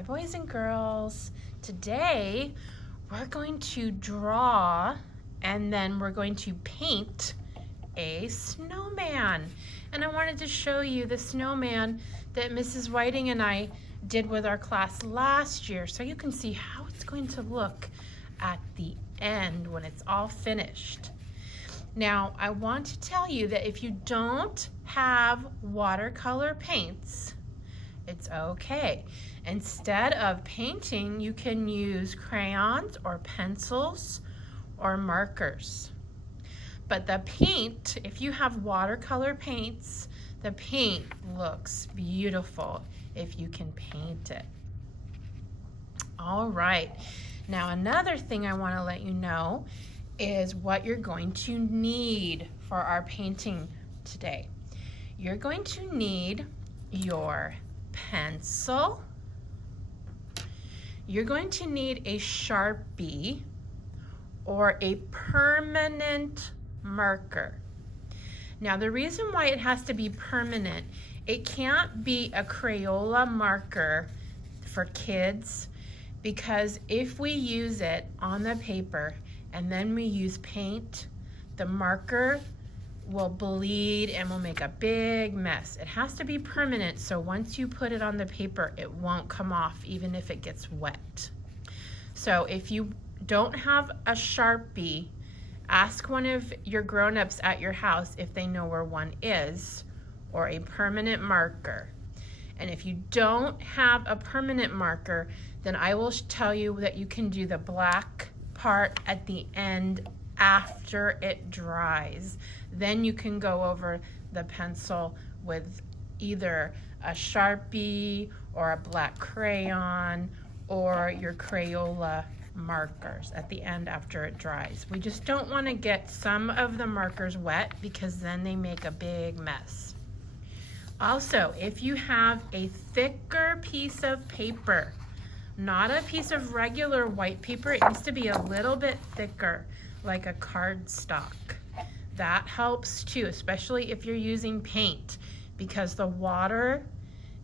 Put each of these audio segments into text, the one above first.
Hi boys and girls. Today we're going to draw and then we're going to paint a snowman. And I wanted to show you the snowman that Mrs. Whiting and I did with our class last year so you can see how it's going to look at the end when it's all finished. Now, I want to tell you that if you don't have watercolor paints, it's okay. Instead of painting, you can use crayons or pencils or markers. But the paint, if you have watercolor paints, the paint looks beautiful if you can paint it. All right. Now, another thing I want to let you know is what you're going to need for our painting today. You're going to need your pencil. You're going to need a Sharpie or a permanent marker. Now, the reason why it has to be permanent, it can't be a Crayola marker for kids, because if we use it on the paper and then we use paint, the marker will bleed and will make a big mess. It has to be permanent, so once you put it on the paper, it won't come off even if it gets wet. So if you don't have a Sharpie, ask one of your grown-ups at your house if they know where one is, or a permanent marker. And if you don't have a permanent marker, then I will tell you that you can do the black part at the end after it dries. Then you can go over the pencil with either a Sharpie or a black crayon or your Crayola markers at the end after it dries. We just don't want to get some of the markers wet because then they make a big mess. Also, if you have a thicker piece of paper, not a piece of regular white paper, it needs to be a little bit thicker, like a cardstock. That helps too, especially if you're using paint, because the water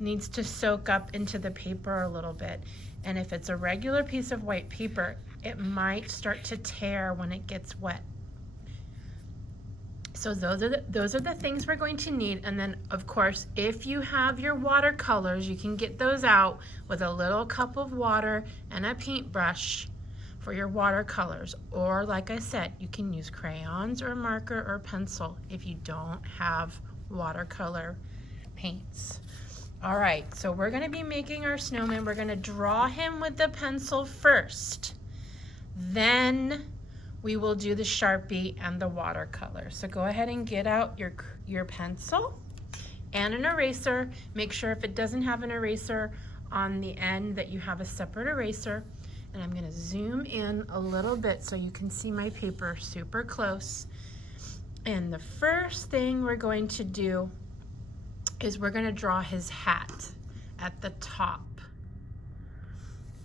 needs to soak up into the paper a little bit. And if it's a regular piece of white paper, it might start to tear when it gets wet. So those are the things we're going to need. And then, of course, if you have your watercolors, you can get those out with a little cup of water and a paintbrush for your watercolors. Or, like I said, you can use crayons or marker or pencil if you don't have watercolor paints. All right, so we're going to be making our snowman. We're going to draw him with the pencil first. Then we will do the Sharpie and the watercolor. So go ahead and get out your pencil and an eraser. Make sure if it doesn't have an eraser on the end that you have a separate eraser. And I'm going to zoom in a little bit so you can see my paper super close. And the first thing we're going to do is we're going to draw his hat at the top.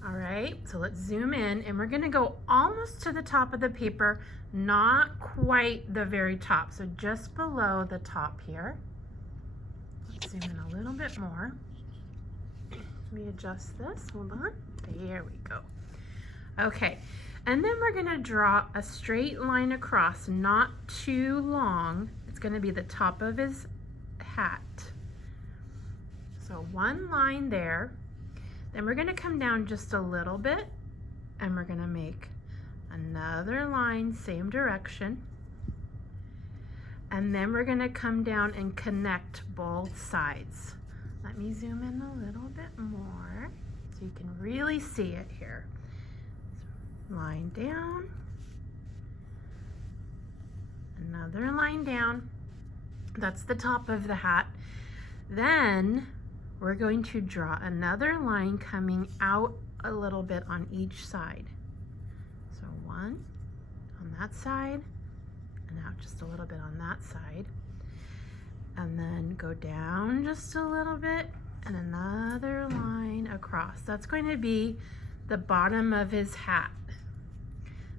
All right, so let's zoom in and we're going to go almost to the top of the paper, not quite the very top, so just below the top here. Let's zoom in a little bit more. Let me adjust this, hold on. There we go. Okay, and then we're going to draw a straight line across, not too long. It's going to be the top of his hat. So one line there. Then we're going to come down just a little bit and we're going to make another line, same direction. And then we're going to come down and connect both sides. Let me zoom in a little bit more so you can really see it here. Line down, another line down. That's the top of the hat. Then we're going to draw another line coming out a little bit on each side. So one on that side and out just a little bit on that side. And then go down just a little bit and another line across. That's going to be the bottom of his hat.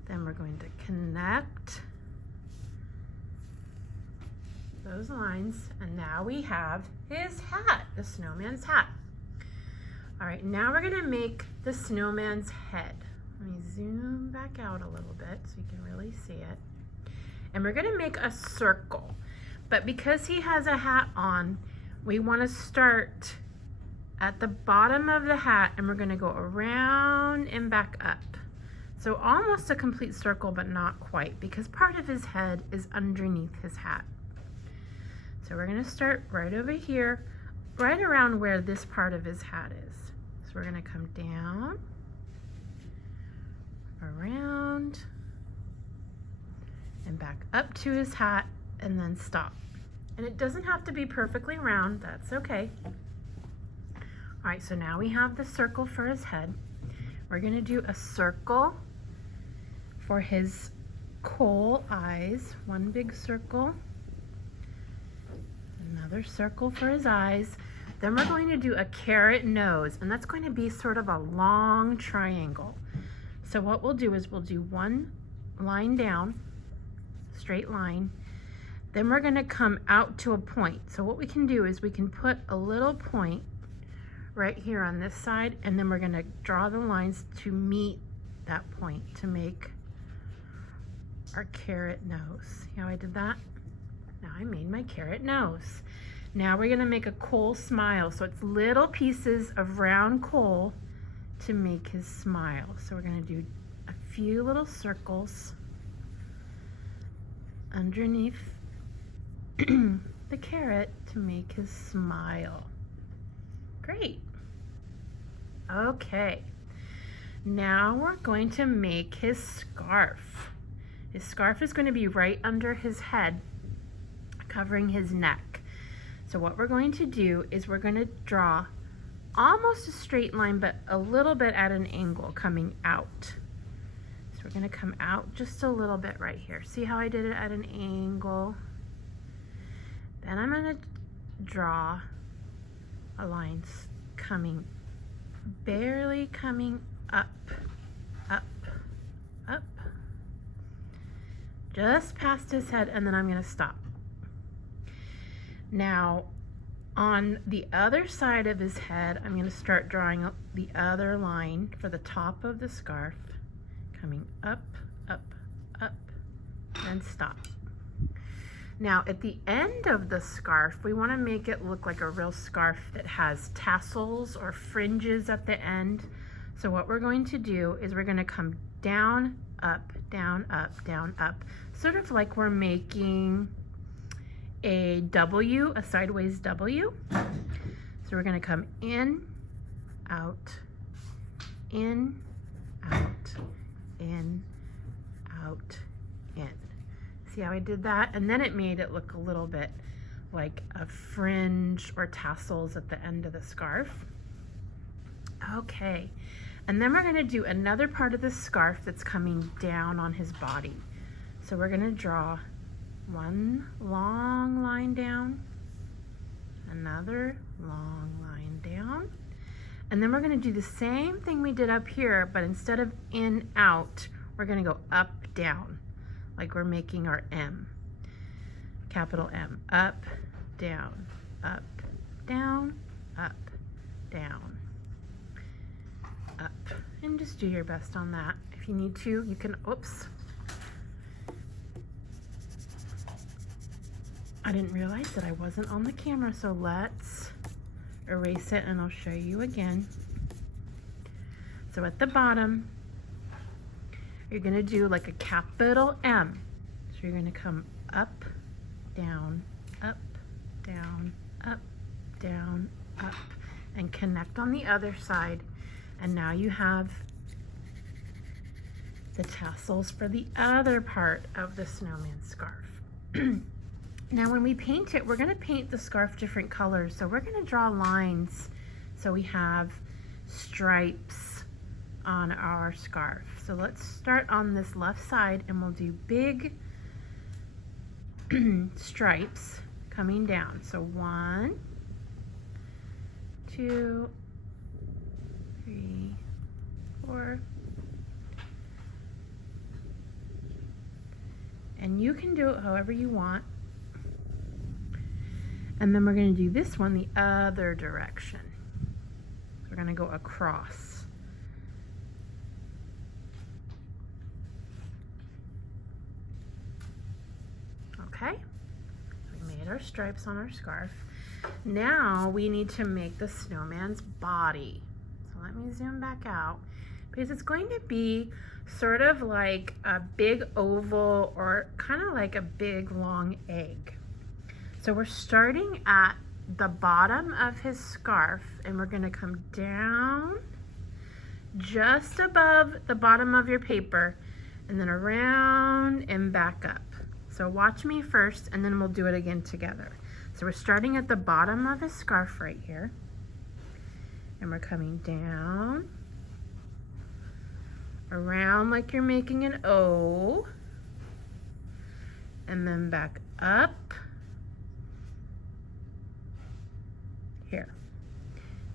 Then we're going to connect those lines, and now we have his hat, the snowman's hat. All right, now we're gonna make the snowman's head. Let me zoom back out a little bit so you can really see it. And we're gonna make a circle. But because he has a hat on, we wanna start at the bottom of the hat and we're gonna go around and back up. So almost a complete circle, but not quite, because part of his head is underneath his hat. So we're gonna start right over here, right around where this part of his hat is. So we're gonna come down, around, and back up to his hat, and then stop. And it doesn't have to be perfectly round, that's okay. All right, so now we have the circle for his head. We're gonna do a circle for his coal eyes, one big circle, another circle for his eyes. Then we're going to do a carrot nose, and that's going to be sort of a long triangle. So what we'll do is we'll do one line down, straight line, then we're gonna come out to a point. So what we can do is we can put a little point right here on this side, and then we're gonna draw the lines to meet that point to make our carrot nose. See how I did that? Now I made my carrot nose. Now we're gonna make a coal smile. So it's little pieces of round coal to make his smile. So we're gonna do a few little circles underneath the carrot to make his smile. Great. Okay. Now we're going to make his scarf. His scarf is going to be right under his head, covering his neck. So what we're going to do is we're going to draw almost a straight line, but a little bit at an angle coming out. So we're going to come out just a little bit right here. See how I did it at an angle? Then I'm going to draw a line coming, barely coming up, up, up, just past his head, and then I'm going to stop. Now, on the other side of his head, I'm going to start drawing the other line for the top of the scarf, coming up, up, up, and stop. Now, at the end of the scarf, we want to make it look like a real scarf that has tassels or fringes at the end. So what we're going to do is we're going to come down, up, down, up, down, up, sort of like we're making a W, a sideways W. So we're going to come in, out, in, out, in, out, in. See how I did that? And then it made it look a little bit like a fringe or tassels at the end of the scarf. Okay, and then we're going to do another part of the scarf that's coming down on his body. So we're going to draw one long line down, another long line down, and then we're going to do the same thing we did up here, but instead of in, out, we're going to go up, down, like we're making our M, capital M, up, down, up, down, up, down, up. And just do your best on that. If you need to, you can, oops. I didn't realize that I wasn't on the camera, so let's erase it and I'll show you again. So at the bottom, you're going to do like a capital M. So you're going to come up, down, up, down, up, down, up, and connect on the other side. And now you have the tassels for the other part of the snowman scarf. Now when we paint it, we're going to paint the scarf different colors. So we're going to draw lines so we have stripes on our scarf. So let's start on this left side and we'll do big stripes coming down. So 1, 2, 3, 4. And you can do it however you want. And then we're going to do this one the other direction. we're gonna go across. Okay, we made our stripes on our scarf. Now we need to make the snowman's body. So let me zoom back out, because it's going to be sort of like a big oval or kind of like a big long egg. So we're starting at the bottom of his scarf, and we're going to come down just above the bottom of your paper and then around and back up. So watch me first, and then we'll do it again together. So we're starting at the bottom of his scarf right here, and we're coming down around like you're making an O, and then back up here.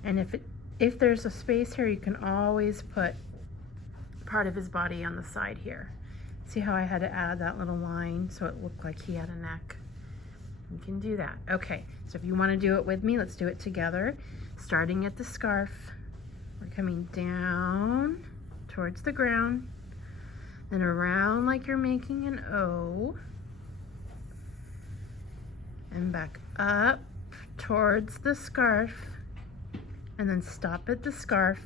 And if there's a space here, you can always put part of his body on the side here. See how I had to add that little line so it looked like he had a neck? You can do that. Okay, so if you want to do it with me, let's do it together. Starting at the scarf, we're coming down towards the ground, then around like you're making an O, and back up towards the scarf, and then stop at the scarf.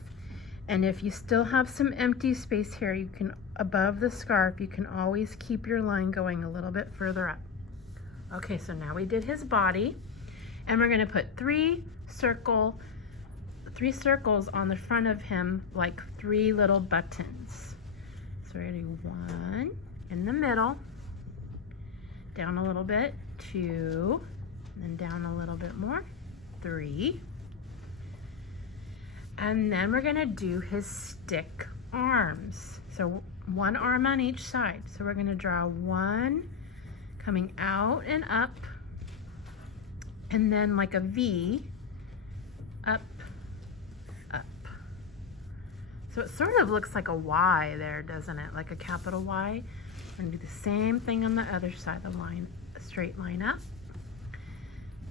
And if you still have some empty space here, you can, above the scarf, you can always keep your line going a little bit further up. Okay, so now we did his body, and we're gonna put three circles on the front of him, like 3 little buttons. So we're gonna do 1 in the middle, down a little bit, 2, and then down a little bit more, 3. And then we're gonna do his stick arms. So 1 arm on each side. So we're gonna draw 1 coming out and up, and then like a V, up, up. So it sort of looks like a Y there, doesn't it? Like a capital Y. We're gonna do the same thing on the other side of the line. A straight line up,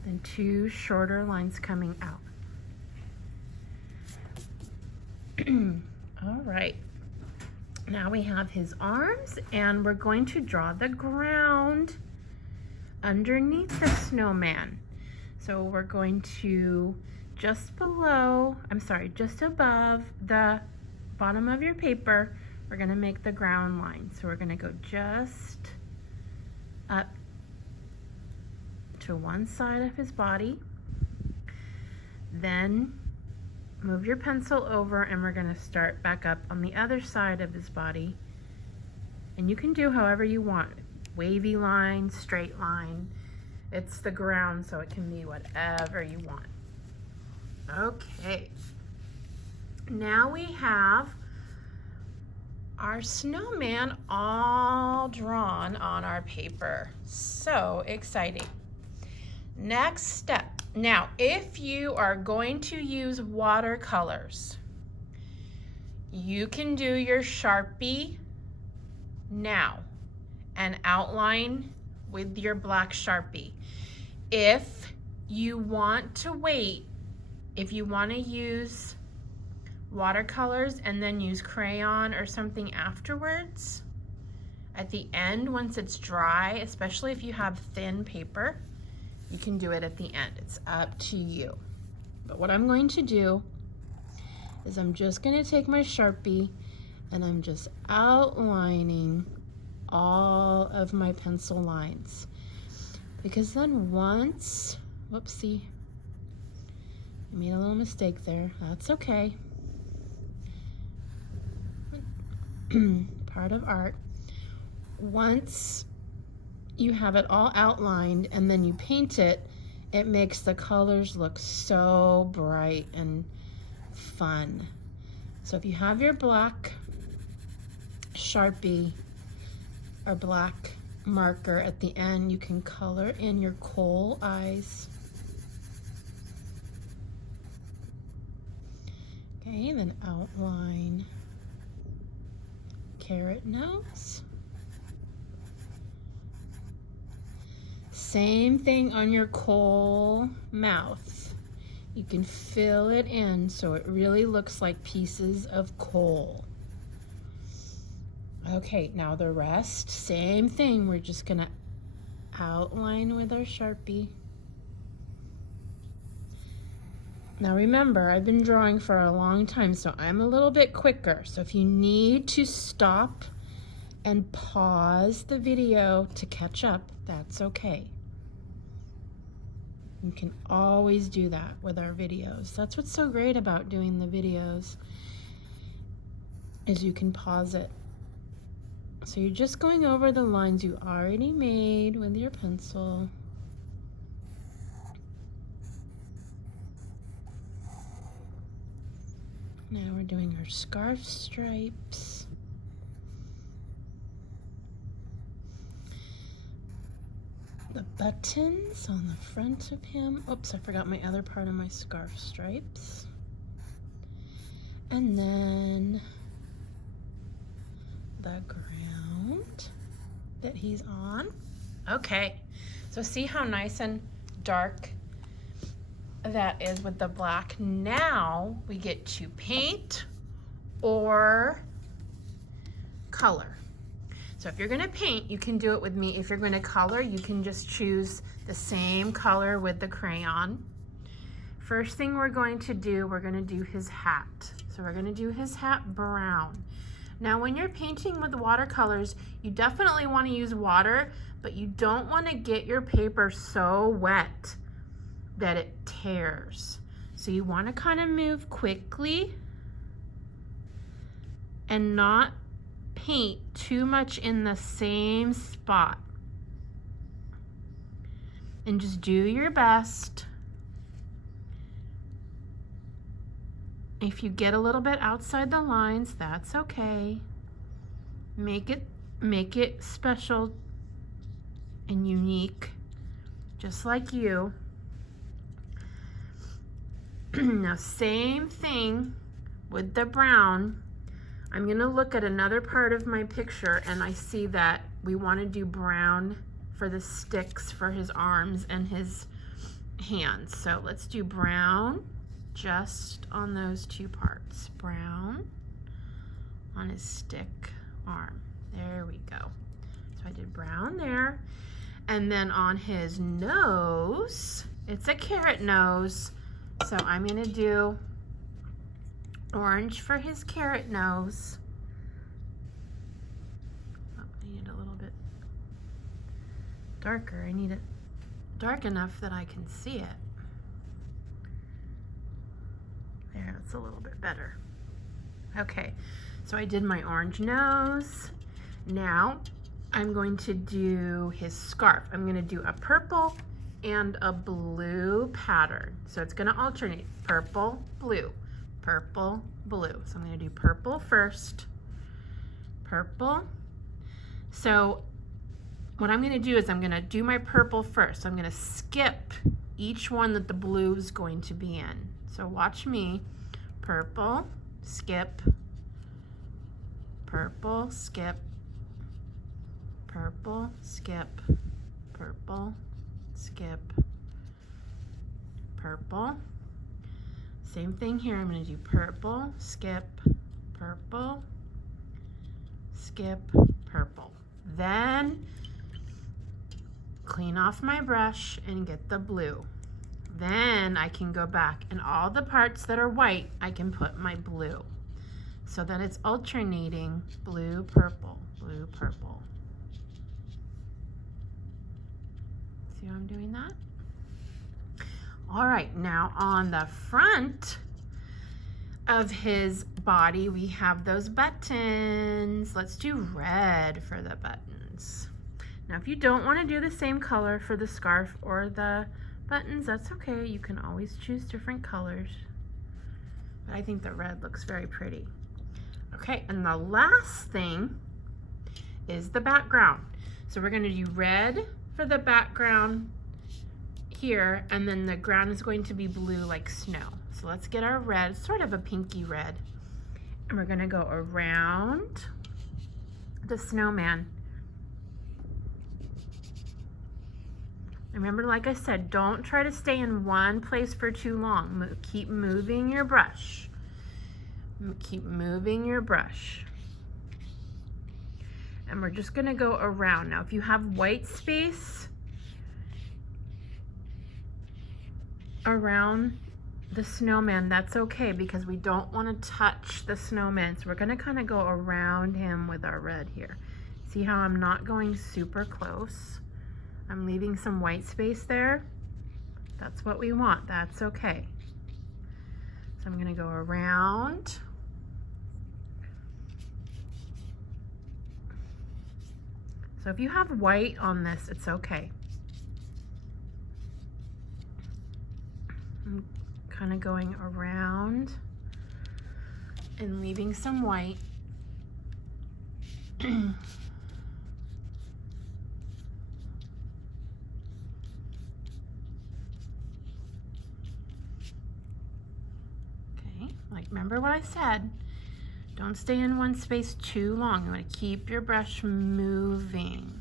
then 2 shorter lines coming out. All right. Now we have his arms, and we're going to draw the ground underneath the snowman. So we're going to just above the bottom of your paper, we're going to make the ground line. So we're going to go just up to one side of his body, then move your pencil over, and we're going to start back up on the other side of his body. And you can do however you want. Wavy line, straight line. It's the ground, so it can be whatever you want. Okay. Now we have our snowman all drawn on our paper. So exciting. Next step. Now, if you are going to use watercolors, you can do your Sharpie now and outline with your black Sharpie. If you want to wait, if you want to use watercolors and then use crayon or something afterwards, at the end, once it's dry, especially if you have thin paper, you can do it at the end. It's up to you. But what I'm going to do is I'm just going to take my Sharpie, and I'm just outlining all of my pencil lines. Because then once, whoopsie, I made a little mistake there. That's okay. Part of art. Once you have it all outlined and then you paint it, it makes the colors look so bright and fun. So if you have your black Sharpie or black marker at the end, you can color in your coal eyes. Okay, then outline carrot nose. Same thing on your coal mouth. You can fill it in so it really looks like pieces of coal. Okay, now the rest, same thing. We're just gonna outline with our Sharpie. Now remember, I've been drawing for a long time, so I'm a little bit quicker. So if you need to stop and pause the video to catch up, that's okay. You can always do that with our videos. That's what's so great about doing the videos, is you can pause it. So you're just going over the lines you already made with your pencil. Now we're doing our scarf stripes. The buttons on the front of him. Oops, I forgot my other part of my scarf stripes. And then the ground that he's on. Okay, so see how nice and dark that is with the black. Now we get to paint or color. So if you're gonna paint, you can do it with me. If you're gonna color, you can just choose the same color with the crayon. First thing we're going to do his hat. So we're gonna do his hat brown. Now when you're painting with watercolors, you definitely wanna use water, but you don't wanna get your paper so wet that it tears. So you wanna kind of move quickly and not paint too much in the same spot. And just do your best. If you get a little bit outside the lines, that's okay. Make it special and unique, just like you. Now same thing with the brown. I'm gonna look at another part of my picture and I see that we wanna do brown for the sticks for his arms and his hands. So let's do brown just on those two parts. Brown on his stick arm. There we go. So I did brown there. And then on his nose, it's a carrot nose. So I'm gonna do orange for his carrot nose. Oh, I need it a little bit darker. I need it dark enough that I can see it. There, that's a little bit better. Okay, so I did my orange nose. Now I'm going to do his scarf. I'm gonna do a purple and a blue pattern. So it's gonna alternate purple, blue, purple, blue. So I'm gonna do purple first, purple. So what I'm gonna do is I'm gonna do my purple first. I'm gonna skip each one that the blue is going to be in. So watch me, purple, skip, purple, skip, purple, skip, purple, skip, purple. Same thing here, I'm gonna do purple, skip, purple, skip, purple. Then clean off my brush and get the blue. Then I can go back and all the parts that are white, I can put my blue. So that it's alternating blue, purple, blue, purple. See how I'm doing that? All right, now on the front of his body, we have those buttons. Let's do red for the buttons. Now, if you don't want to do the same color for the scarf or the buttons, that's okay. You can always choose different colors. But I think the red looks very pretty. Okay, and the last thing is the background. So we're going to do red for the background here, and then the ground is going to be blue like snow. So let's get our red, sort of a pinky red. And we're going to go around the snowman. Remember, like I said, don't try to stay in one place for too long. Keep moving your brush. Keep moving your brush. And we're just gonna go around. Now, if you have white space around the snowman, that's okay, because we don't wanna touch the snowman. So we're gonna kinda go around him with our red here. See how I'm not going super close? I'm leaving some white space there. That's what we want, that's okay. So I'm gonna go around. So if you have white on this, it's okay. I'm kind of going around and leaving some white. Okay, like remember what I said. Don't stay in one space too long. You want to keep your brush moving.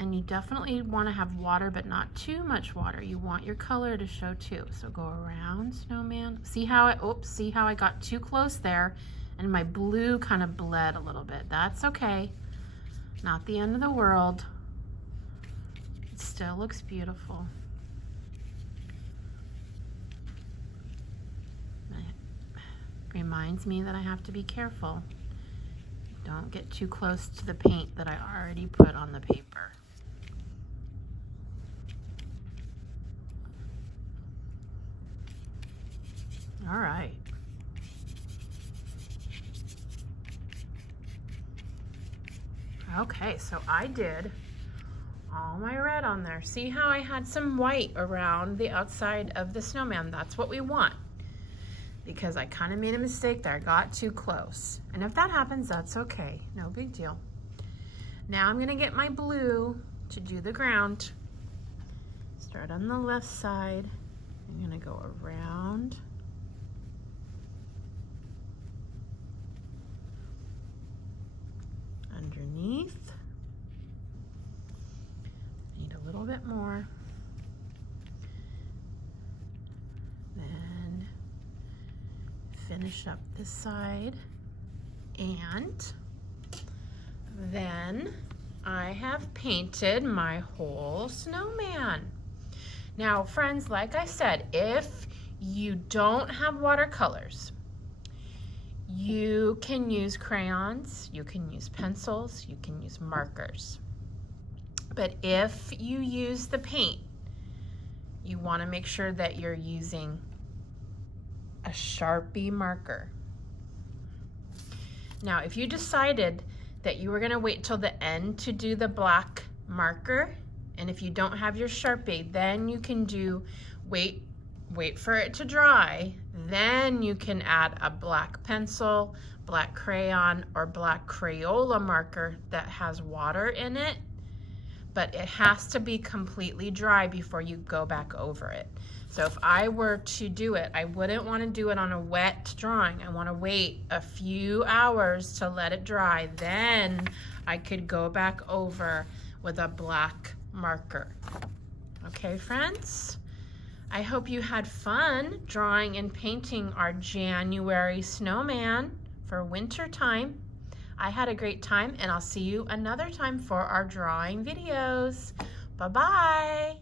And you definitely want to have water, but not too much water. You want your color to show too. So go around, snowman. See how I got too close there and my blue kind of bled a little bit. That's okay. Not the end of the world. It still looks beautiful. Reminds me that I have to be careful. Don't get too close to the paint that I already put on the paper. All right. Okay, so I did all my red on there. See how I had some white around the outside of the snowman? That's what we want. Because I kind of made a mistake there. I got too close. And if that happens, that's okay. No big deal. Now I'm going to get my blue to do the ground. Start on the left side. I'm going to go around. Underneath. Need a little bit more. Finish up this side, and then I have painted my whole snowman. Now friends, like I said, if you don't have watercolors, you can use crayons, you can use pencils, you can use markers. But if you use the paint, you want to make sure that you're using a Sharpie marker. Now, if you decided that you were going to wait till the end to do the black marker, and if you don't have your Sharpie, then you can do wait for it to dry, then you can add a black pencil, black crayon, or black Crayola marker that has water in it, but it has to be completely dry before you go back over it. So if I were to do it, I wouldn't want to do it on a wet drawing. I want to wait a few hours to let it dry. Then I could go back over with a black marker. Okay, friends? I hope you had fun drawing and painting our January snowman for winter time. I had a great time, and I'll see you another time for our drawing videos. Bye-bye.